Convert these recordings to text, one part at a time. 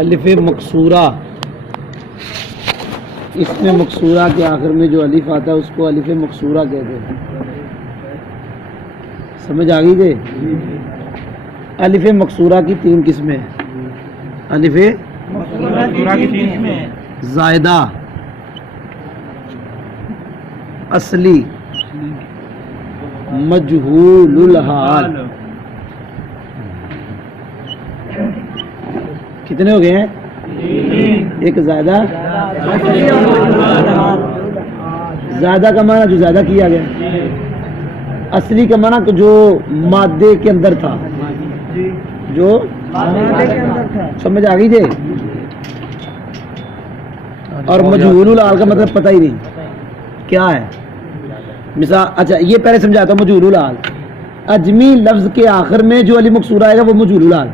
الف مقصورہ، اس میں مقصورہ کے آخر میں جو الف آتا ہے اس کو الف مقصورہ کہتے ہیں. سمجھ آ گئی تھے؟ الف مقصورہ کی تین قسمیں. الف مقصورہ کی تین قسمیں: زائدہ، اصلی، مجہول الحال. کتنے ہو گئے ہیں؟ ایک زیادہ، زیادہ کا معنی جو زیادہ کیا گیا، اصلی کا معنی جو مادے کے اندر تھا، جو سمجھ آ گئی تھے. اور مجہول الحال کا مطلب پتہ ہی نہیں کیا ہے. مثال، اچھا یہ پہلے سمجھاتا ہوں. مجہول الحال اجمی لفظ کے آخر میں جو علی مقصورہ آئے گا وہ مجہول الحال.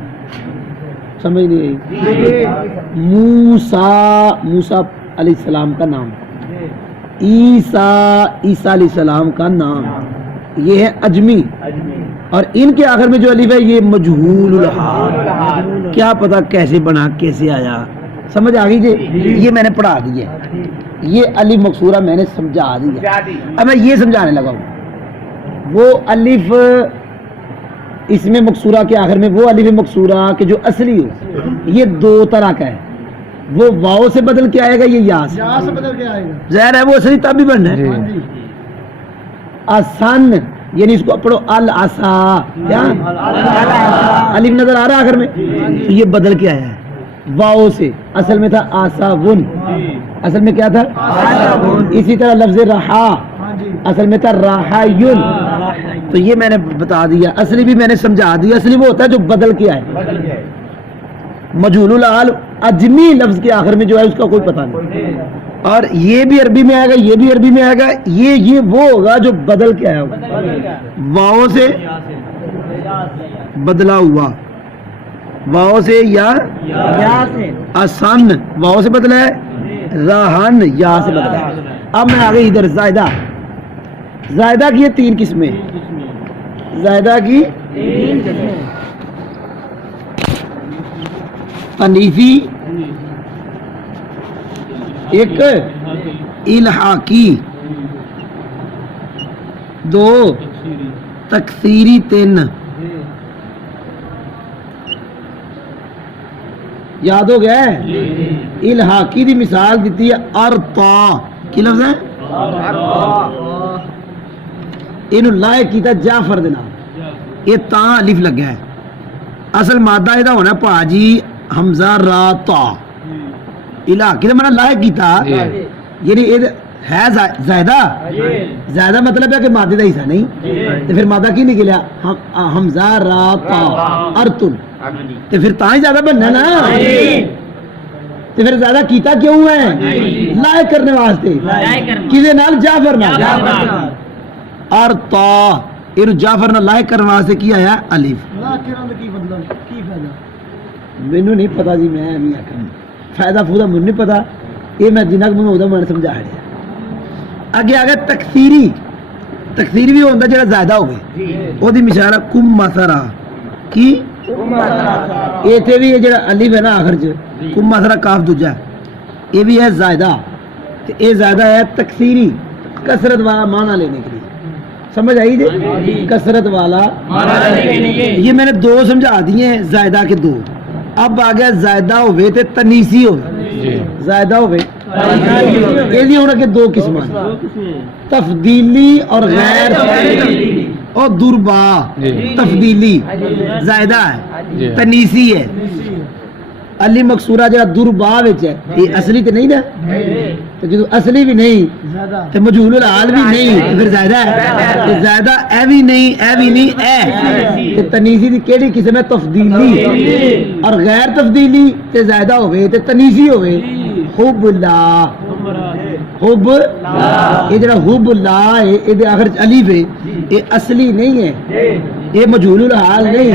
سمجھ نہیں آئی؟ موسیٰ، موسیٰ علیہ السلام کا نام. عیسیٰ، عیسیٰ علیہ السلام کا نام. یہ ہے اجمی. اور ان کے آخر میں جو الف ہے یہ مجہول الحال. کیا پتا کیسے بنا، کیسے آیا. سمجھ آ گئی جی؟ یہ میں نے پڑھا دی ہے. یہ الف مقصورہ میں نے سمجھا دی ہے. اب میں یہ سمجھانے لگا ہوں. وہ الف اس میں مقصورہ کے آخر میں وہ الف مقصورہ کہ جو اصلی ہو، یہ دو طرح کا ہے. وہ واؤ سے بدل کے آئے گا، یہ یا سے بدل کے آئے گا. ظاہر ہے وہ اصلی تب بھی بننا ہے. آسان یعنی اس کو پڑھو العصا، کیا الف نظر آ رہا آخر میں؟ تو یہ بدل کے آیا ہے واؤ سے. اصل میں تھا آساون، اصل میں کیا تھا؟ اسی طرح لفظ رہا اصل میں تھا راحیون. تو یہ میں نے بتا دیا. اصلی بھی میں نے سمجھا دیا. اصلی وہ ہوتا ہے جو بدل کے آئے. مجہول الحال اجمی لفظ کے آخر میں جو ہے اس کا کوئی پتہ نہیں. اور یہ بھی عربی میں آئے گا، یہ بھی عربی میں آئے گا. یہ وہ ہوگا جو بدل کے آیا ہوگا. واؤ سے بدلا ہوا، واؤ سے یا سے. آسان واؤ سے بدلا ہے، راہن یا سے بدلا ہے. اب میں آگے ادھر زائدہ. زائدہ کی یہ تین قسمیں. زائدہ کی تنیفی، ایک الحاقی، دو تکثیری، تین. یاد ہو گیا ہے؟ الحاقی دی مثال دیتی ہے ارطا. کی لفظ ہے؟ اینو لائے کیتا جعفر دے نام. یہ تا الف لگا ہے. اصل مادہ یہ ہونا پا جی حمزہ را تا. الحاقی دا معنی لائے کیتا، یعنی ہے زائدہ. زائدہ مطلب ہے کہ مادے دا حصہ نہیں. تو پھر مادہ کی نکلیا؟ حمزہ را تا ارتن. تو پھر تا ہی زیادہ بننا نا. تو پھر زیادہ کیتا کیوں ہے؟ لائق کرنے واسطے. کسے نال؟ جعفر نال. اور تا یہ جعفر نال لائق کرنے واسطے کیا ہے الف. مینوں نہیں پتا جی، میں نہیں آخر فائدہ فودا مجھے نہیں پتا. یہ میں جنہ کو میں نے سمجھا رہا. اگے آگے تکثیری. تکثیری بھی ہوتا جڑا زیادہ ہوگی. وہ مثال ہے کم مسرا. کی یہ بھی جڑا الف ہے نا آخر چ، کم مسرا کاف دوجا، یہ بھی ہے زائدہ. یہ زیادہ ہے تکثیری، کثرت والا معنی لینے کے لیے. سمجھ آئی جی؟ کثرت والا. یہ میں نے دو سمجھا دیے ہیں زائدہ کے دو. اب آ گیا زائدہ ہوئے تے تنیسی ہوئے. زائدہ ہوئے یہ ہونا کہ دو قسم، تفضیلی اور غیر تفضیلی. اور دربا تفضیلی زائدہ ہے، تنیسی ہے. علی مقصورہ جڑا دربا وچ ہے یہ اصلی تے نہیں نا. تو جدو اصلی بھی نہیں تو مجہول الحال بھی نہیں تو پھر زائدہ ہے. زائدہ اے بھی نہیں، اے بھی نہیں، اے. تنیسی دی کیڑی قسم ہے؟ تفضیلی. اور غیر تفضیلی تے زائدہ ہوئے تے تنیسی ہوئے. حب اللہ، حب یہ جڑا حب اللہ ہے یہ آخر الف ہے، یہ اصلی نہیں ہے، یہ مجہول الحال نہیں،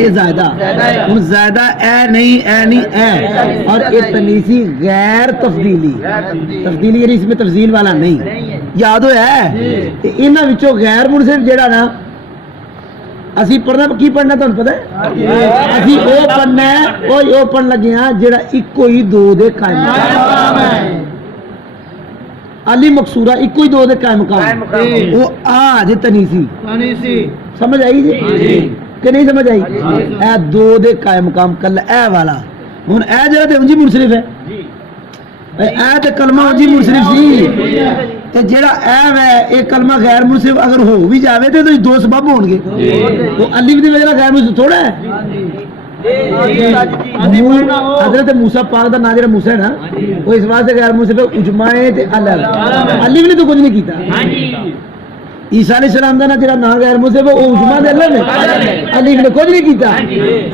یہ زائدہ. ہن زائدہ اے نہیں، اے نہیں، اے. اور یہ تنیسی غیر تفضیلی. تفضیلی یعنی اس میں تفضیل والا نہیں. یاد ہوا ہے؟ انہاں وچوں غیر منصرف جڑا نا ਅਸੀਂ ਪੜ੍ਹਨਾ ਕੀ ਪੜ੍ਹਨਾ ਤੁਹਾਨੂੰ ਪਤਾ ਹੈ ਅਸੀਂ ਉਹ ਪੜ੍ਹਨਾ ਹੈ ਉਹ ਪੜ੍ਹਨ ਲੱਗੇ ਹਾਂ ਜਿਹੜਾ ਇੱਕੋ ਹੀ ਦੋ ਦੇ ਕਾਇਮ ਮਕਾਮ ਹੈ ਅਲੀ ਮਕਸੂਰਾ ਇੱਕੋ ਹੀ ਦੋ ਦੇ ਕਾਇਮ ਮਕਾਮ ਉਹ ਆ ਜੇ ਤਨੀ ਸੀ ਸਮਝ ਆਈ ਜੀ کہ نہیں سمجھ آئی اے دو دے قائم مقام کل اے والا ہن اے جڑا تے انجی منصرف ہے اے تے کلمہ انجی منصرف سی تے جڑا اے ہے اے کلمہ غیر منصرف اگر ہو بھی جاوے تے دو سبب ہون گے وہ الف دی وجہ غیر منصرف تھوڑا ہے حضرت موسیٰ پاک دا نام جڑا موسیٰ ہے نا وہ اس واسطے غیر منصرف ہے اجماع تے الف نے تو کچھ نہیں کیتا عیسیٰ علیہ السلام دا نا جڑا نام غیر منصرف ہے وہ اجماع دے اللہ نے الف نے کچھ نہیں کیتا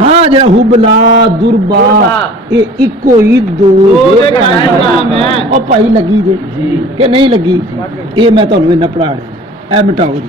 ہاں جڑا حبلا دربا اے اکو ہی دو دے کام ہے او بھائی لگی جے کہ نہیں لگی اے میں تانوں انہاں پڑھا رہا اے مٹاؤ جی